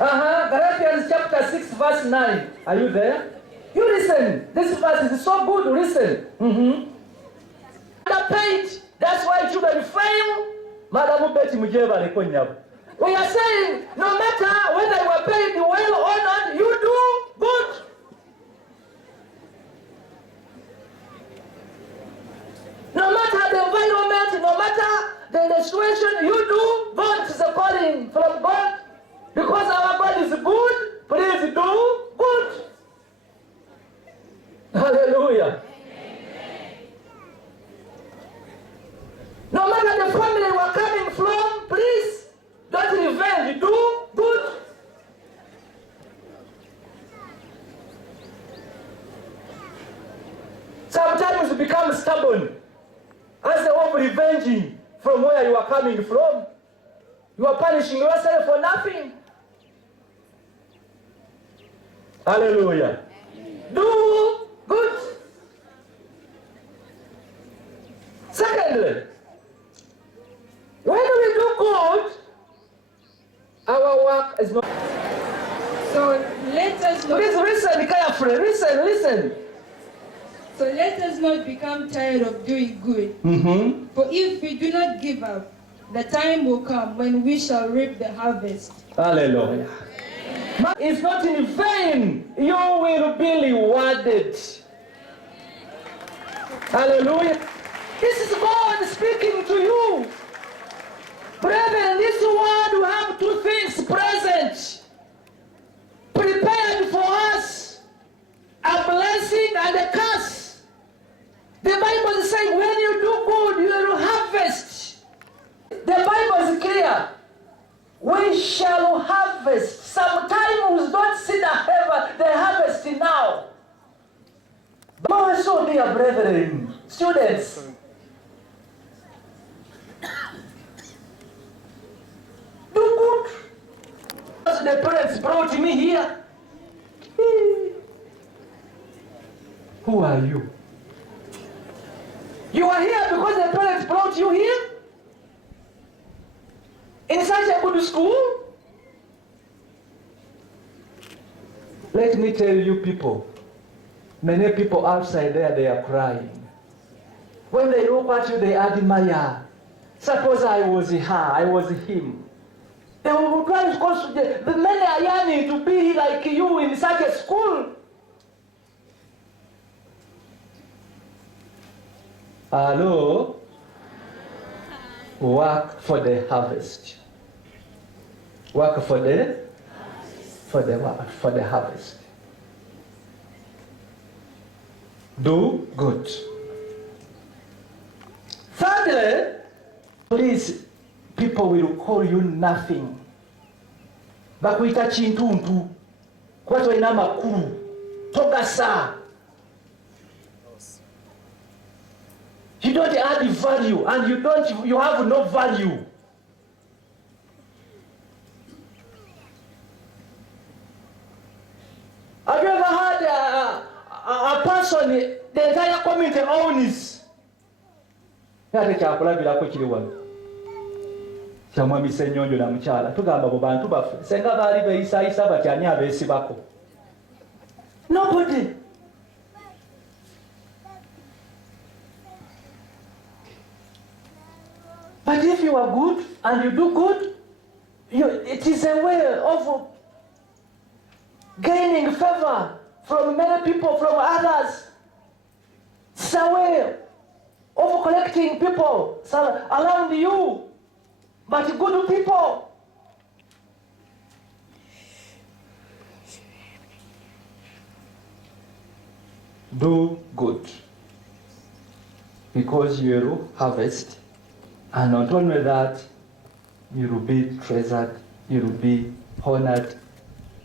Galatians chapter 6 verse 9. Are you there? You listen. This verse is so good. Listen. Underpaid. That's why children fail. Madam Betty Mujeva Lekonyabo. We are saying no matter whether you are paid well or not, you do good. No matter the environment, no matter the situation, you do good. It's a calling from God. Because our God is good, please do good. Hallelujah. Amen. No matter the family you are coming from, please don't revenge, do good. Sometimes you become stubborn as the of revenging from where you are coming from. You are punishing yourself for nothing. Hallelujah. Do good. Secondly, when we do good, our work is not. So let us not. Please listen carefully. Listen. So let us not become tired of doing good. For if we do not give up, the time will come when we shall reap the harvest. Hallelujah. It's not in vain. You will be rewarded. Hallelujah. This is God speaking to you. Brethren, in this world we have two things present, prepared for us, a blessing and a curse. The Bible is saying when you do good, you will harvest. The Bible is clear. We shall harvest. Sometimes we don't see the harvest now. But so, dear brethren, students, do good. Because the parents brought me here. Who are you? You are here because the parents brought you here? In such a good school? Let me tell you people, many people outside there, they are crying. When they look at you, they admire. Suppose I was her, I was him. They will cry because the many are yearning to be like you in such a school. Hello? Work for the harvest. Work for the harvest. Do good. Thirdly, please, people will call you nothing. Bakuita chintuntu. Kwatu ina makuru. Togasa. You don't add value and you have no value. Have you ever had a person, the entire community owns? Yate kyakulabirako kiri wano. Kyamwami Senyonjo na mukyala. Tugamba abo bantu baffe. Senga baali beeyisaayisa bati ani abeesibako? Nobody. But if you are good and you do good, it is a way of gaining favor from many people, from others. It's a way of collecting people around you, but good people. Do good, because you will harvest. And not only that, you will be treasured, you will be honored.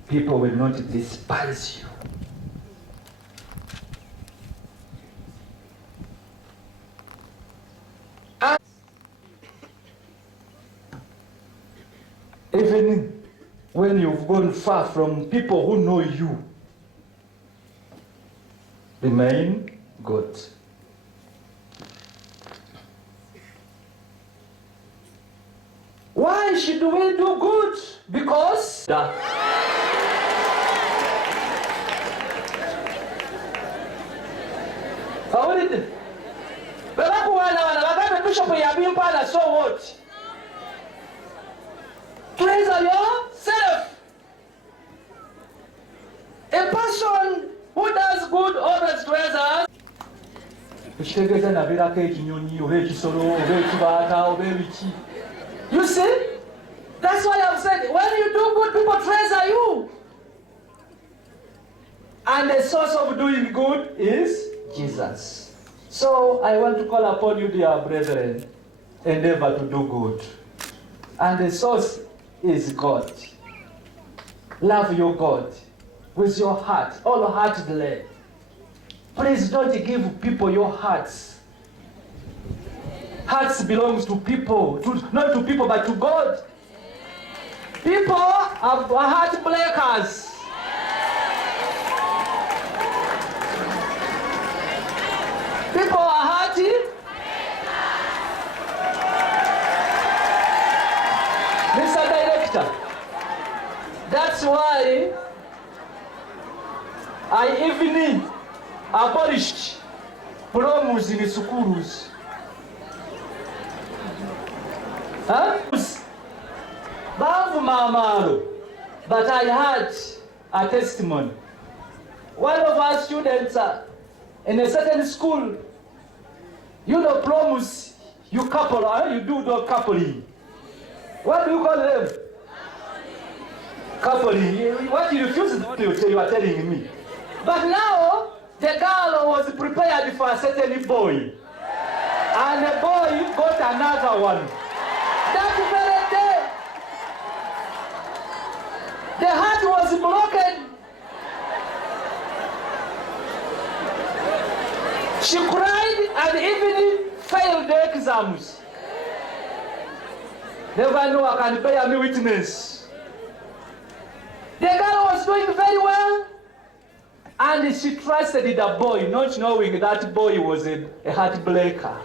People will not despise you. And even when you've gone far from people who know you, remain good. Why should we do good? Because ekitegeeza nabeerako ekinyonyi oba ekisolo oba ekibaata oba ebiki. You see? That's why I've said, when you do good, people treasure you. And the source of doing good is Jesus. So I want to call upon you, dear brethren, endeavor to do good. And the source is God. Love your God with your heart, wholeheartedly. Please don't give people your hearts. Hearts belongs to people, not to people, but to God. People are heart breakers. People are hearty. Mr. Director, that's why I even abolished proms in schools. But I had a testimony. One of our students in a certain school, you know, proms, you couple, you do the coupling. What do you call them? Coupling. What you refuse is what you are telling me. But now, the girl was prepared for a certain boy. And the boy got another one. That very day, the heart was broken. She cried and even failed the exams. Never know I can bear me witness. The girl was doing very well. And she trusted the boy, not knowing that boy was a heartbreaker.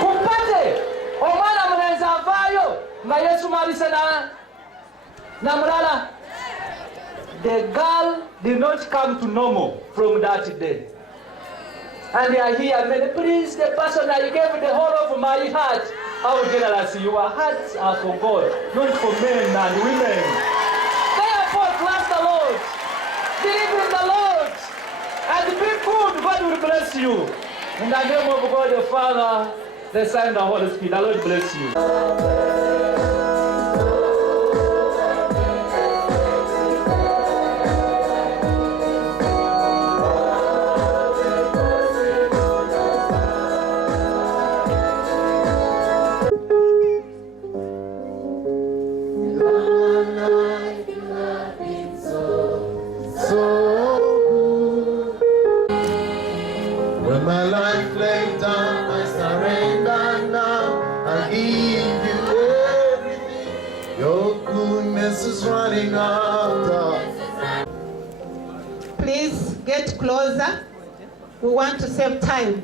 Kupate, omwana mwenza avayo, nga Yesu mabise na mulala. The girl did not come to normal from that day. And I hear, please, the person I gave the whole of my heart, how generous your hearts are for God, not for men and women. Trust the Lord, believe in the Lord, and be good. God will bless you. In the name of God the Father, the Son, and the Holy Spirit, the Lord bless you. Please get closer. We want to save time.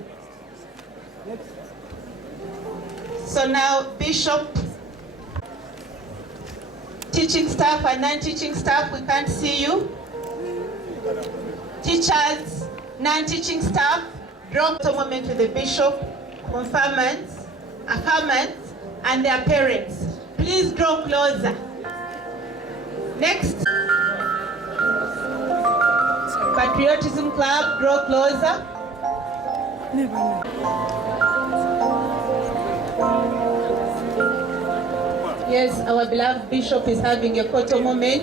So now, Bishop, teaching staff and non-teaching staff, we can't see you. Teachers, non-teaching staff, draw a moment to the bishop, confirmants, affirmants, and their parents. Please draw closer. Next. Patriotism Club, draw closer. Yes, our beloved bishop is having a photo moment.